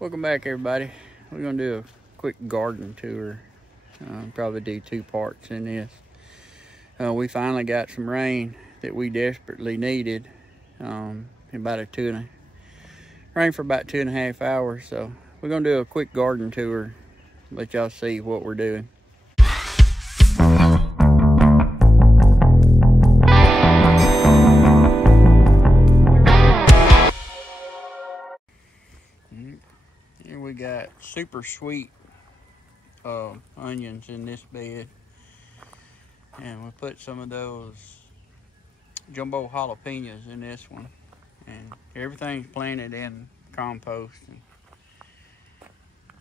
Welcome back, everybody. We're gonna do a quick garden tour. Probably do 2 parts in this. We finally got some rain that we desperately needed. Rain for about 2.5 hours. So we're gonna do a quick garden tour. Let y'all see what we're doing. Here we got super sweet onions in this bed, and we put some of those jumbo jalapenos in this one, and everything's planted in compost. And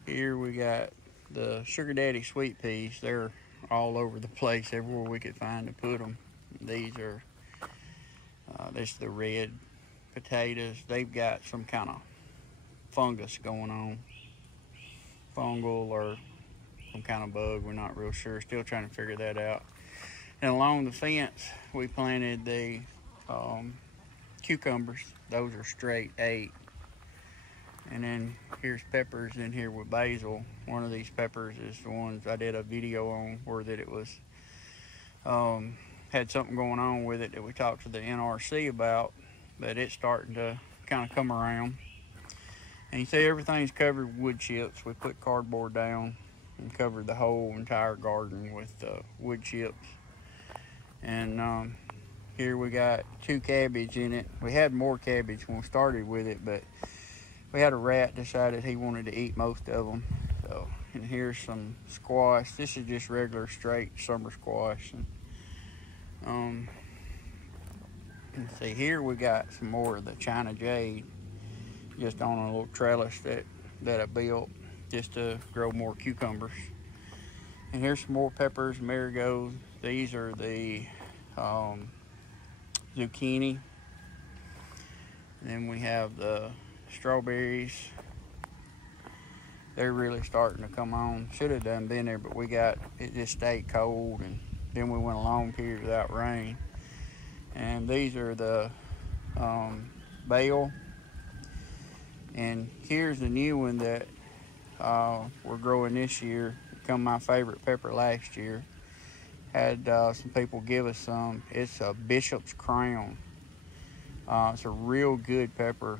here we got the sugar daddy sweet peas. They're all over the place, everywhere we could find to put them. These are this is the red potatoes. They've got some kind of fungus going on, fungal or some kind of bug. We're not real sure, still trying to figure that out. And along the fence we planted the cucumbers. Those are straight 8. And then here's peppers in here with basil. One of these peppers is the ones I did a video on where that it was had something going on with it that we talked to the NRC about, but it's starting to kind of come around. And you see everything's covered with wood chips. We put cardboard down and covered the whole entire garden with wood chips. And here we got 2 cabbage in it. We had more cabbage when we started with it, but we had a rat decided he wanted to eat most of them. So, and here's some squash. This is just regular straight summer squash. And see, here we got some more of the China jade, just on a little trellis that I built just to grow more cucumbers. And here's some more peppers, marigolds. These are the zucchini. And then we have the strawberries. They're really starting to come on. Should have been there, but it just stayed cold, and then we went a long period without rain. And these are the basil. And here's the new one that we're growing this year. Become my favorite pepper last year. Had some people give us some. It's a Bishop's Crown. It's a real good pepper.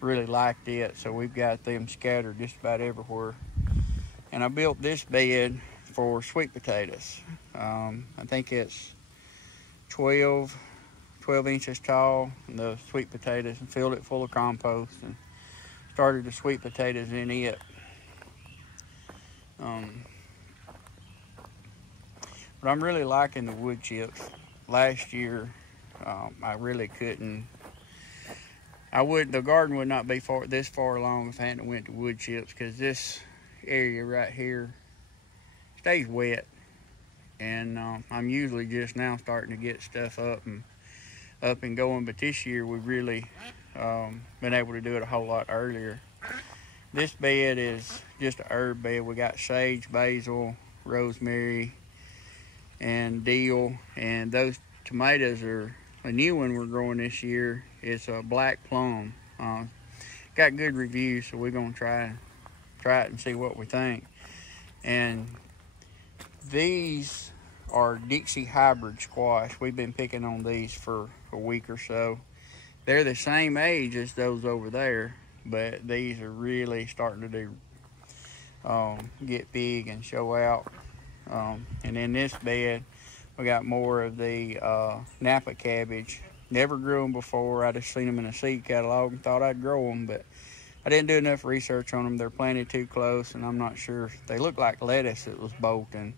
Really liked it, so we've got them scattered just about everywhere. And I built this bed for sweet potatoes. I think it's 12 inches tall, and the sweet potatoes, and filled it full of compost and started the sweet potatoes in it. But I'm really liking the wood chips. Last year, I really couldn't. The garden would not be this far along if I hadn't went to wood chips, because this area right here stays wet, and I'm usually just now starting to get stuff up and going. But this year we've really been able to do it a whole lot earlier. This bed is just a herb bed. We got sage, basil, rosemary, and dill. And those tomatoes are a new one we're growing this year. It's a black plum. Got good reviews, so we're gonna try it and see what we think. And these are Dixie hybrid squash. We've been picking on these for a week or so. They're the same age as those over there, but these are really starting to get big and show out. And in this bed we got more of the Napa cabbage. Never grew them before. I just seen them in a seed catalog and thought I'd grow them, but I didn't do enough research on them. They're planted too close, and I'm not sure. They look like lettuce that was bolting,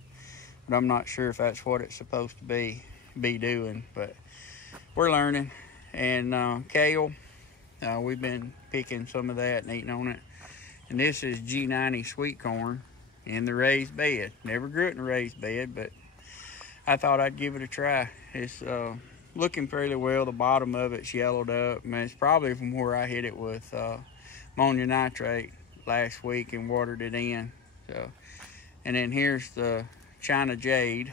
but I'm not sure if that's what it's supposed to be doing. But we're learning. And kale, we've been picking some of that and eating on it. And this is G90 sweet corn in the raised bed. Never grew it in a raised bed, but I thought I'd give it a try. It's looking fairly well. The bottom of it's yellowed up. I mean, it's probably from where I hit it with ammonium nitrate last week and watered it in. So, and then here's the China jade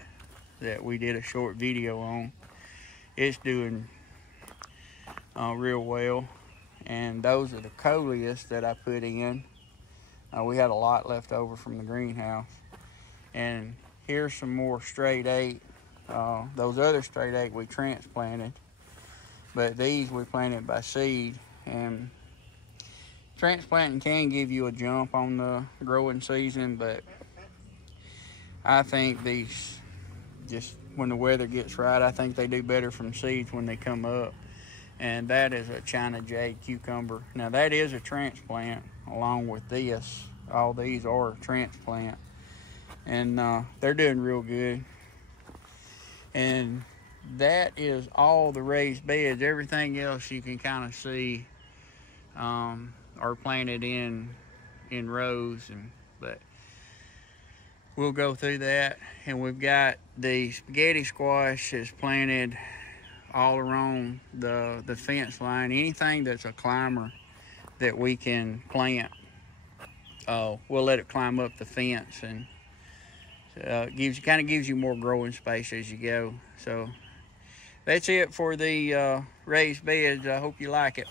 that we did a short video on. It's doing real well. and those are the coleus that I put in. We had a lot left over from the greenhouse. And here's some more straight 8. Those other straight 8 we transplanted, but these we planted by seed. And transplanting can give you a jump on the growing season, but I think these, just when the weather gets right, I think they do better from seeds when they come up. And that is a China Jade cucumber. Now that is a transplant along with this. All these are transplant. And they're doing real good. And that is all the raised beds. Everything else you can kind of see are planted in rows, but we'll go through that. And we've got the spaghetti squash is planted all around the fence line. Anything that's a climber that we can plant, we'll let it climb up the fence, and kind of gives you more growing space as you go. So that's it for the raised beds. I hope you like it.